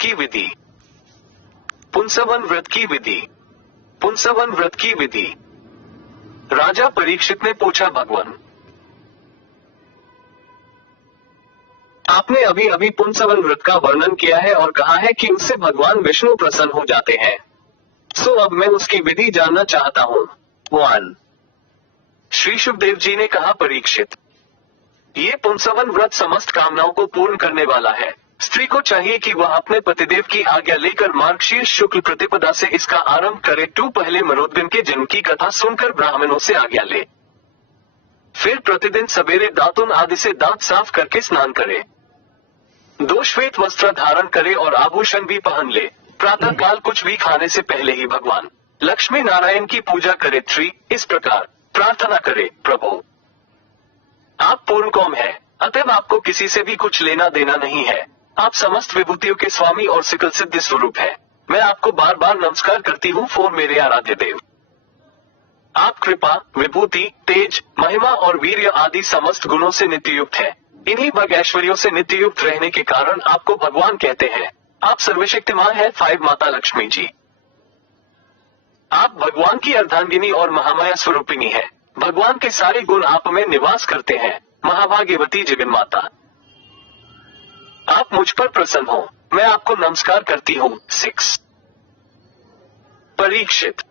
की विधि। पुंसवन व्रत की विधि। पुंसवन व्रत की विधि। राजा परीक्षित ने पूछा, भगवान, आपने अभी अभी पुंसवन व्रत का वर्णन किया है और कहा है कि उससे भगवान विष्णु प्रसन्न हो जाते हैं। सो अब मैं उसकी विधि जानना चाहता हूँ। 1. श्री शुकदेव जी ने कहा, परीक्षित, ये पुंसवन व्रत समस्त कामनाओं को पूर्ण करने वाला है। स्त्री को चाहिए कि वह अपने पतिदेव की आज्ञा लेकर मार्गशीर्ष शुक्ल प्रतिपदा से इसका आरंभ करे। 2. पहले मरोद्गन के जन्म की कथा सुनकर ब्राह्मणों से आज्ञा ले। फिर प्रतिदिन सवेरे दातुन आदि से दांत साफ करके स्नान करे। 2. श्वेत वस्त्र धारण करे और आभूषण भी पहन ले। प्रातः काल कुछ भी खाने से पहले ही भगवान लक्ष्मी नारायण की पूजा करे। 3. इस प्रकार प्रार्थना करे, प्रभु, आप पूर्ण कौम है, अतएव आपको किसी से भी कुछ लेना देना नहीं है। आप समस्त विभूतियों के स्वामी और सकल सिद्ध स्वरूप है। मैं आपको बार बार नमस्कार करती हूँ। 4. मेरे आराध्य देव, आप कृपा, विभूति, तेज, महिमा और वीर्य आदि समस्त गुणों से नित्य युक्त है। इन्हीं भग ऐश्वर्यों से नित्य युक्त रहने के कारण आपको भगवान कहते हैं। आप सर्वशक्तिमान है। 5. माता लक्ष्मी जी, आप भगवान की अर्धांगिनी और महामाया स्वरूपिणी है। भगवान के सारे गुण आप में निवास करते हैं। महाभाग्यवती जगन्माता, आप मुझ पर प्रसन्न हो। मैं आपको नमस्कार करती हूँ। 6. परीक्षित,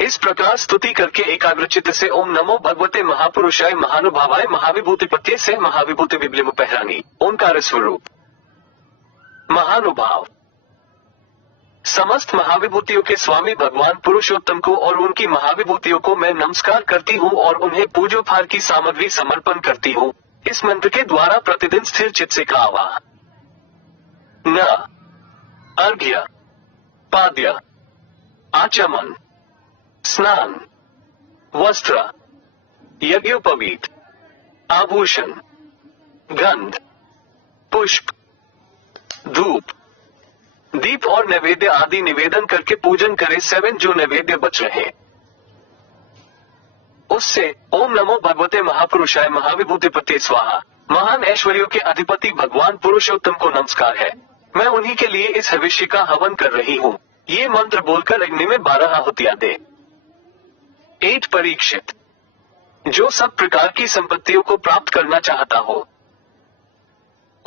इस प्रकार स्तुति करके एकाग्रचित्त से ओम नमो भगवते महापुरुषाय महानुभावाय महाविभूतिपत्ये से महाविभूति विब्लिम पहरानी ओंकार स्वरूप। महानुभाव, समस्त महाविभूतियों के स्वामी भगवान पुरुषोत्तम को और उनकी महाविभूतियों को मैं नमस्कार करती हूँ और उन्हें पूजोपहार की सामग्री समर्पण करती हूँ। इस मंत्र के द्वारा प्रतिदिन स्थिर चित्त से का आवाहन। न अर्घ्य, पाद्य, आचमन, स्नान, वस्त्र, यज्ञोपवीत, आभूषण, गंध, पुष्प, धूप, दीप और नैवेद्य आदि निवेदन करके पूजन करे। 7. जो नैवेद्य बच रहे उससे ओम नमो भगवते महापुरुषाय महाविभूतिपते स्वाहा। महान ऐश्वर्यों के अधिपति भगवान पुरुषोत्तम को नमस्कार है। मैं उन्हीं के लिए इस हविष्य का हवन कर रही हूँ। ये मंत्र बोलकर अग्नि में 12 आहुतियां दे। 8. परीक्षित, जो सब प्रकार की संपत्तियों को प्राप्त करना चाहता हो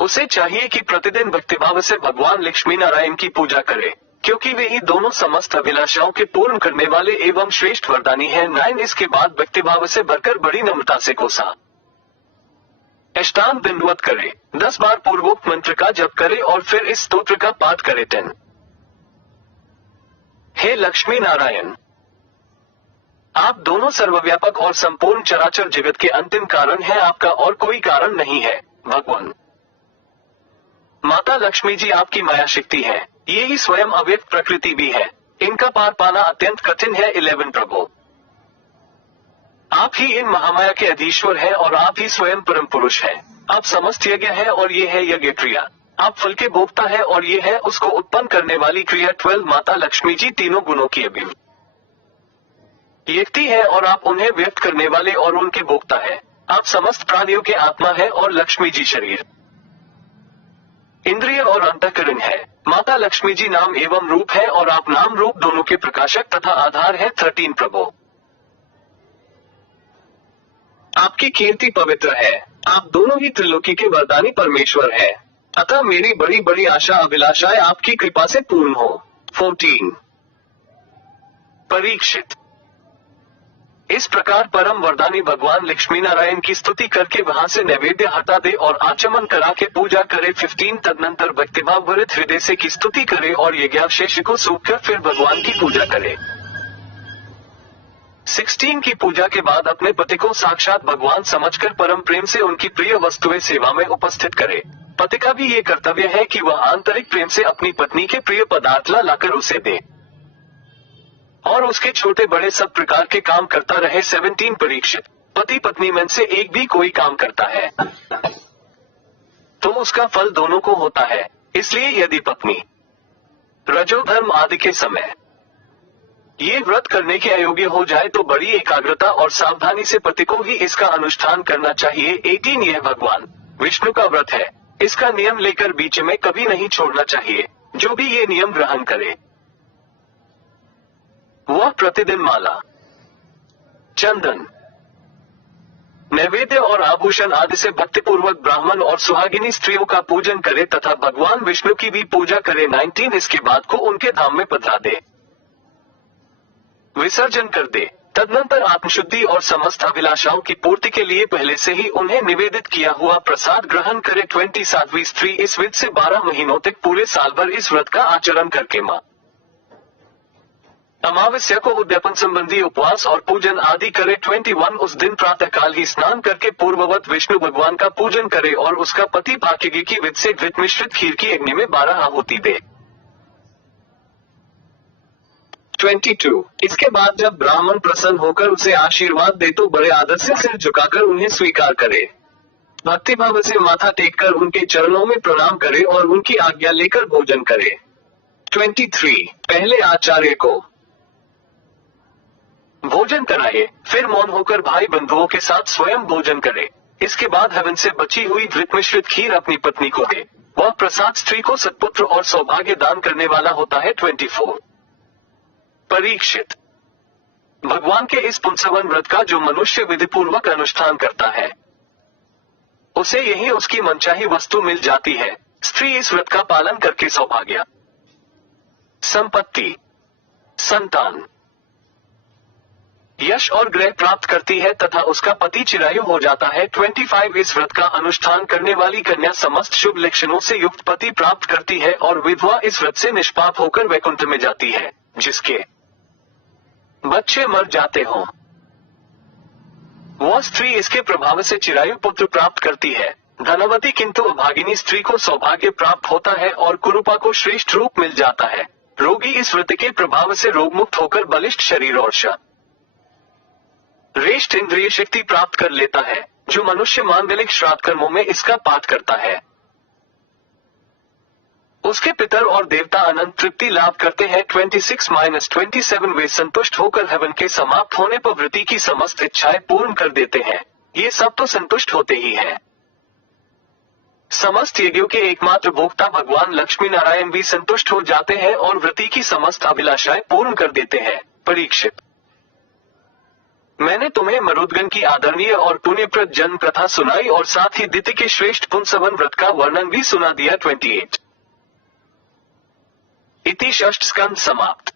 उसे चाहिए कि प्रतिदिन भक्तिभाव से भगवान लक्ष्मी नारायण की पूजा करे, क्योंकि वे ही दोनों समस्त अभिलाषाओं के पूर्ण करने वाले एवं श्रेष्ठ वरदानी हैं। 9. इसके बाद भक्तिभाव से भरकर बड़ी नम्रता से कोसा अष्टांग दंडवत करे। 10 बार पूर्वोक्त मंत्र का जप करे और फिर इस स्तोत्र का पाठ करे। 10. हे लक्ष्मी नारायण, आप दोनों सर्वव्यापक और संपूर्ण चराचर जगत के अंतिम कारण हैं। आपका और कोई कारण नहीं है। भगवान माता लक्ष्मी जी आपकी माया शक्ति है। ये ही स्वयं अव्यक्त प्रकृति भी है। इनका पार पाना अत्यंत कठिन है। 11. प्रभु, आप ही इन महामाया के अधीश्वर हैं और आप ही स्वयं परम पुरुष हैं। आप समस्त यज्ञ है और ये है यज्ञ क्रिया। आप फल के भोक्ता है और ये है उसको उत्पन्न करने वाली क्रिया। 12. माता लक्ष्मी जी तीनों गुणों की अभिव्यक्ति है और आप उन्हें व्यक्त करने वाले और उनके भोक्ता है। आप समस्त प्राणियों के आत्मा है और लक्ष्मी जी शरीर, इंद्रिय और अंतःकरण है। माता लक्ष्मी जी नाम एवं रूप है और आप नाम रूप दोनों के प्रकाशक तथा आधार है। 13. प्रभु, आपकी कीर्ति पवित्र है। आप दोनों ही त्रिलोकी के वरदानी परमेश्वर है। अतः मेरी बड़ी बड़ी आशा अभिलाषाएं आपकी कृपा से पूर्ण हो। 14. परीक्षित, इस प्रकार परम वरदानी भगवान लक्ष्मी नारायण की स्तुति करके वहां से नैवेद्य हटा दे और आचमन करा के पूजा करे। 15. तदनंतर भक्तिभाव भरित हृदय से की स्तुति करे और यज्ञावशेष को सूखकर फिर भगवान की पूजा करे। 16. की पूजा के बाद अपने पति को साक्षात भगवान समझकर परम प्रेम से उनकी प्रिय वस्तुएं सेवा में उपस्थित करे। पति का भी ये कर्तव्य है कि वह आंतरिक प्रेम से अपनी पत्नी के प्रिय पदार्थ लाकर उसे दे और उसके छोटे बड़े सब प्रकार के काम करता रहे। 17. परीक्षित, पति पत्नी में से एक भी कोई काम करता है तो उसका फल दोनों को होता है। इसलिए यदि पत्नी रजोधर्म आदि के समय ये व्रत करने के अयोग्य हो जाए तो बड़ी एकाग्रता और सावधानी से पति को ही इसका अनुष्ठान करना चाहिए। 18. यह भगवान विष्णु का व्रत है। इसका नियम लेकर बीच में कभी नहीं छोड़ना चाहिए। जो भी ये नियम ग्रहण करे वह प्रतिदिन माला, चंदन, नैवेद्य और आभूषण आदि से भक्तिपूर्वक ब्राह्मण और सुहागिनी स्त्रियों का पूजन करे तथा भगवान विष्णु की भी पूजा करे। 19 इसके बाद को उनके धाम में पधरा दे, विसर्जन कर दे। तदनंतर आत्मशुद्धि और समस्त अभिलाषाओं की पूर्ति के लिए पहले से ही उन्हें निवेदित किया हुआ प्रसाद ग्रहण करे। 27वीं स्त्री इस विधि से 12 महीनों तक पूरे साल भर इस व्रत का आचरण करके मां अमावस्या को उद्यापन संबंधी उपवास और पूजन आदि करे। 21 उस दिन प्रातःकाल ही स्नान करके पूर्ववत विष्णु भगवान का पूजन करे और उसका पति भाग्यगी की विधि से घृत मिश्रित खीर की अग्नि में 12 आहुति दे। 22 इसके बाद जब ब्राह्मण प्रसन्न होकर उसे आशीर्वाद दे तो बड़े आदर से सिर झुकाकर उन्हें स्वीकार करे, भक्तिभाव से माथा टेककर उनके चरणों में प्रणाम करे और उनकी आज्ञा लेकर भोजन करे। 23 पहले आचार्य को भोजन कराए, फिर मौन होकर भाई बंधुओं के साथ स्वयं भोजन करे। इसके बाद हवन से बची हुई घृत मिश्रित खीर अपनी पत्नी को दे। वह प्रसाद स्त्री को सत्पुत्र और सौभाग्य दान करने वाला होता है। 24 परीक्षित भगवान के इस पुंसवन व्रत का जो मनुष्य विधिपूर्वक अनुष्ठान करता है उसे यही उसकी मनचाही वस्तु मिल जाती है। स्त्री इस व्रत का पालन करके सौभाग्य, संपत्ति, संतान, यश और ग्रह प्राप्त करती है तथा उसका पति चिरायु हो जाता है। 25 इस व्रत का अनुष्ठान करने वाली कन्या समस्त शुभ लक्षणों से युक्त पति प्राप्त करती है और विधवा इस व्रत से निष्पाप होकर वैकुंठ में जाती है, जिसके बच्चे मर जाते हों। वह स्त्री इसके प्रभाव से चिरायु पुत्र प्राप्त करती है। धनवती किंतु अभागिनी स्त्री को सौभाग्य प्राप्त होता है और कुरूपा को श्रेष्ठ रूप मिल जाता है। रोगी इस व्रत के प्रभाव से रोगमुक्त होकर बलिष्ठ शरीर और श्रेष्ठ इंद्रिय शक्ति प्राप्त कर लेता है। जो मनुष्य मांगलिक श्राद्ध कर्मों में इसका पाठ करता है उसके पितर और देवता अनंत तृप्ति लाभ करते हैं। 26-27 वे संतुष्ट होकर हवन के समाप्त होने पर व्रती की समस्त इच्छाएं पूर्ण कर देते हैं। ये सब तो संतुष्ट होते ही हैं। समस्त यज्ञों के एकमात्र भोक्ता भगवान लक्ष्मी नारायण भी संतुष्ट हो जाते हैं और व्रती की समस्त अभिलाषाएं पूर्ण कर देते हैं। परीक्षित मैंने तुम्हें मरुदगण की आदरणीय और पुण्यप्रद जन्म कथा सुनाई और साथ ही दिति के श्रेष्ठ पुंसवन व्रत का वर्णन भी सुना दिया। 28 इति षष्ठ स्कंद समाप्त।